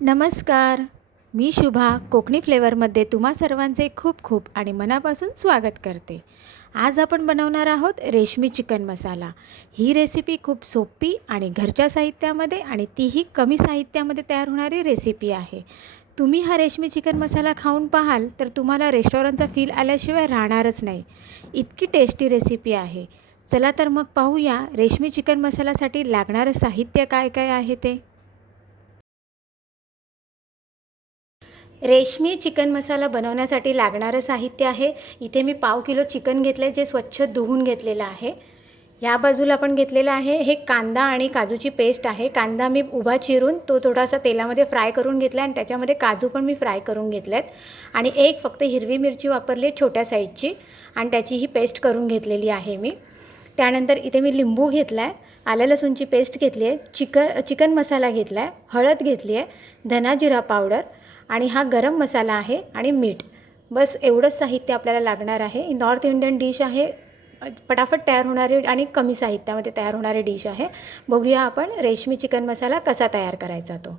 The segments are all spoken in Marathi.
नमस्कार. मी शुभा कोकणी फ्लेवरमध्ये तुम्हा सर्वांचे खूप खूप आणि मनापासून स्वागत करते. आज आपण बनवणार आहोत रेशमी चिकन मसाला. ही रेसिपी खूप सोपी आणि घरच्या साहित्यामध्ये आणि तीही कमी साहित्यामध्ये तयार होणारी रेसिपी आहे. तुम्ही हा रेशमी चिकन मसाला खाऊन पाहाल तर तुम्हाला रेस्टॉरंटचा फील आल्याशिवाय राहणारच नाही. इतकी टेस्टी रेसिपी आहे. चला तर मग पाहूया रेशमी चिकन मसाल्यासाठी लागणारं साहित्य काय काय आहे ते. रेशमी चिकन मसाला बनवण्यासाठी लागणारं साहित्य आहे. इथे मी 1/2 किलो चिकन घेतलं आहे, जे स्वच्छ धुवून घेतलेलं आहे. या बाजूला आपण घेतलेलं आहे हे कांदा आणि काजूची पेस्ट आहे. कांदा मी उभा चिरून तो थोडासा तेलामध्ये फ्राय करून घेतला आणि त्याच्यामध्ये काजू पण मी फ्राय करून घेतले आहेत. आणि एक फक्त हिरवी मिरची वापरली छोट्या साईजची आणि त्याची ही पेस्ट करून घेतलेली आहे मी. त्यानंतर इथे मी लिंबू घेतला आहे, आलं लसूणची पेस्ट घेतली आहे, चिकन मसाला घेतला आहे, हळद घेतली आहे, धना जिरा पावडर आणि हा गरम मसाला आहे आणि मीठ. बस एवढंच साहित्य आपल्याला लागणार आहे. नॉर्थ इंडियन डिश आहे, पटापट तयार होणारी आणि कमी साहित्यामध्ये तयार होणारी डिश आहे. बघूया आपण रेशमी चिकन मसाला कसा तयार करायचा तो.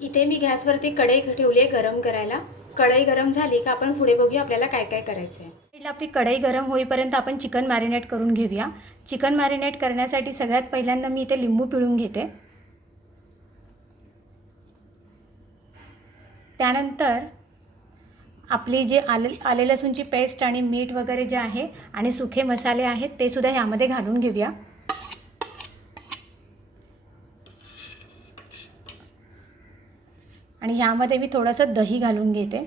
इथे मी गॅसवरती कढई ठेवली आहे गरम करायला. कढई गरम झाली का आपण पुढे बघूया आपल्याला काय काय करायचं आहे. आपली कढई गरम होईपर्यंत आपण चिकन मॅरिनेट करून घेऊया. चिकन मॅरिनेट करण्यासाठी सगळ्यात पहिल्यांदा मी इथे लिंबू पिळून घेते. त्यानंतर आपली जे आले लसूणची पेस्ट आणि मीठ वगैरे जे आहे आणि सुखे मसाले आहेत ते सुद्धा ह्यामध्ये घालून घेऊया. आणि ह्यामध्ये मी थोडंसं दही घालून घेते.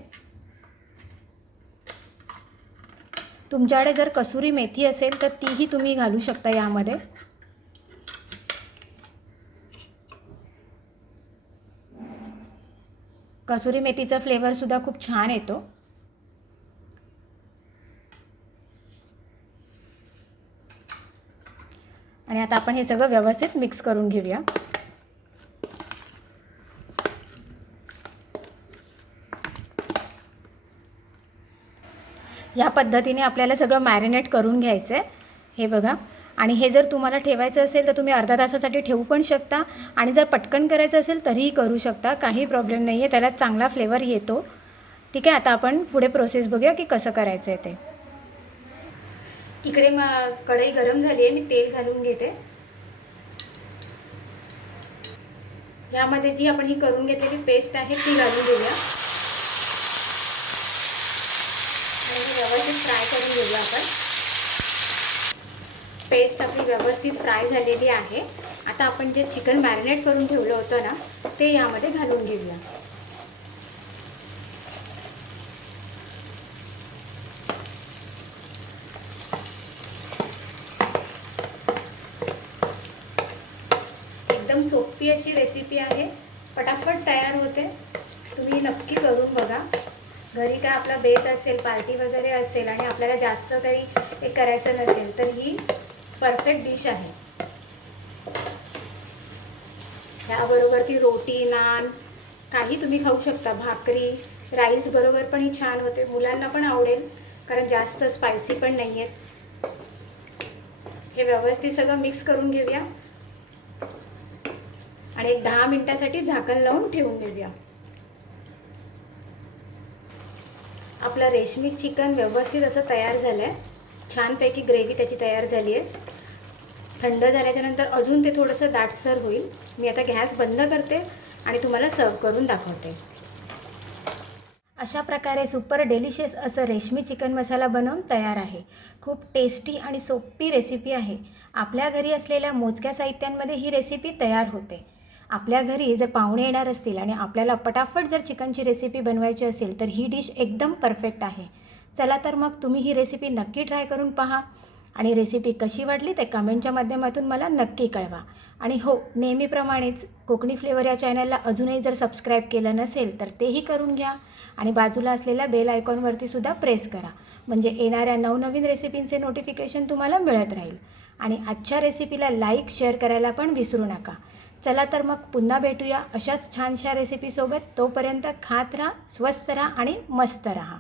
तुमच्याकडे जर कसुरी मेथी असेल तर तीही तुम्ही घालू शकता यामध्ये. कसुरी मेथीचा फ्लेवरसुद्धा खूप छान येतो. आणि आता आपण हे सगळं व्यवस्थित मिक्स करून घेऊया. या पद्धतीने आपल्याला सगळं मॅरिनेट करून घ्यायचं आहे. हे बघा. आणि हे जर तुम्हाला ठेवायचं असेल तर तुम्ही अर्धा तासासाठी ठेवू पण शकता आणि जर पटकन करायचं असेल तरीही करू शकता, काही प्रॉब्लेम नाही आहे, त्याला चांगला फ्लेवर येतो. ठीक आहे. आता आपण पुढे प्रोसेस बघूया की कसं करायचं आहे ते. इकडे कढई गरम झाली आहे, मी तेल घालून घेते. यामध्ये जी आपण ही करून घेतलेली पेस्ट आहे ती घालून घेऊया आणि व्यवस्थित फ्राय करून घेऊया आपण. पेस्ट आपली व्यवस्थित फ्राय झालेली आहे. आता आपण जे चिकन मॅरिनेट करून ठेवलं होतं ना ते यामध्ये घालून घेऊया. एकदम सोपी अशी रेसिपी आहे, पटापट तयार होते. तुम्ही नक्की करून बघा. घरी काय आपला बेत असेल, पार्टी वगैरे असेल आणि आपल्याला जास्त काही हे करायचं नसेल तर ही परफेक्ट डिश आहे. ह्याबरोबर ती रोटी, नान काही तुम्ही खाऊ शकता. भाकरी, राईस बरोबर पण ही छान होते. मुलांना पण आवडेल कारण जास्त स्पायसी पण नाही आहेत. हे व्यवस्थित सगळं मिक्स करून घेऊया आणि 10 मिनिटासाठी झाकण लावून ठेवून देऊया. आपलं रेशमी चिकन व्यवस्थित असं तयार झालं आहे. छानपैकी ग्रेव्ही त्याची तयार झाली आहे. थंड झाल्याच्या नंतर अजून ते थोडंसं दाटसर होईल. मी आता गॅस बंद करते आणि तुम्हाला सर्व करून दाखवते. अशा प्रकारे सुपर डेलिशियस असं रेशमी चिकन मसाला बनवून तयार आहे. खूप टेस्टी आणि सोपी रेसिपी आहे. आपल्या घरी असलेल्या मोजक्या साहित्यांमध्ये ही रेसिपी तयार होते. आपल्या घरी जर पाहुणे येणार असतील आणि आपल्याला पटापट जर चिकनची रेसिपी बनवायची असेल तर ही डिश एकदम परफेक्ट आहे. चला तर मग तुम्ही ही रेसिपी नक्की ट्राय करून पहा आणि रेसिपी कशी वाटली ते कमेंटच्या माध्यमातून मला नक्की कळवा. आणि हो, नेहमीप्रमाणेच कोकणी फ्लेवर या चॅनलला अजूनही जर सबस्क्राईब केलं नसेल तर तेही करून घ्या आणि बाजूला असलेल्या बेल आयकॉनवरती सुद्धा प्रेस करा, म्हणजे येणाऱ्या नवनवीन रेसिपींचे नोटिफिकेशन तुम्हाला मिळत राहील. आणि आजच्या रेसिपीला लाईक शेअर करायला पण विसरू नका. चला तर मग पुन्हा भेटूया अशाच छानशा रेसिपीसोबत. तोपर्यंत खात राहा, स्वस्त राहा आणि मस्त राहा.